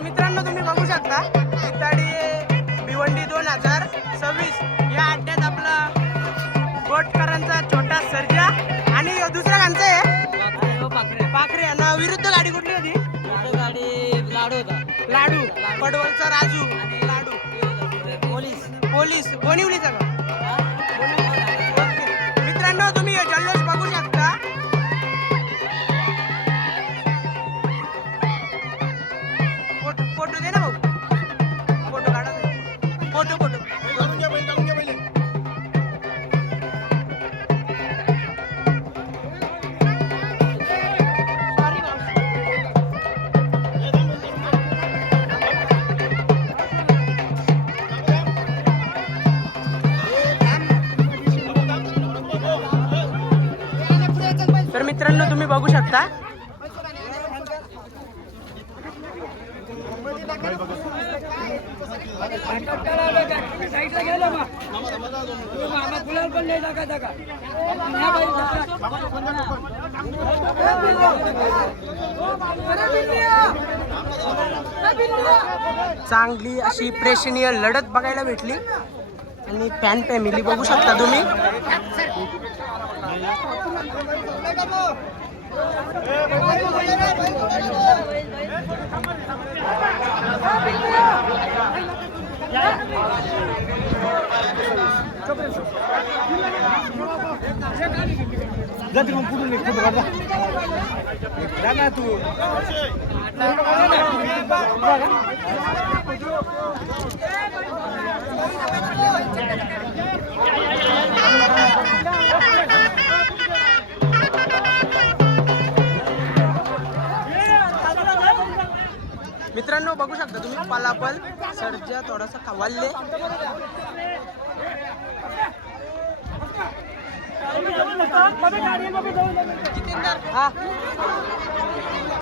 तर मित्रांनो तुम्ही बघू शकता इताडी भिवंडी 2026 या अड्ड्यात आपला गोटकरांचा छोटा सर्जा आणि दुसरा गांचा आहे पाखरे आणि विरुद्ध गाडी कुठली होती? गाडी लाडू होता. लाडू पडवलचा राजू आणि लाडू पोलीस बोनिवलीचा का? ओके. मित्रांनो तुम्ही हे जल्लोष बघू शकता. फोटो दे ना भाऊ, फोटो काढा, फोटो तर मित्रांनो तुम्ही बघू शकता चांगली अशी प्रेक्षणीय लढत बघायला भेटली आणि फॅन फॅमिली बघू शकता तुम्ही. जाते मग पुढून एक फोटो काढा. जा ना तू. मित्रांनो बघू शकता तुम्ही पलापल सर्जा थोडासा खवालले. हा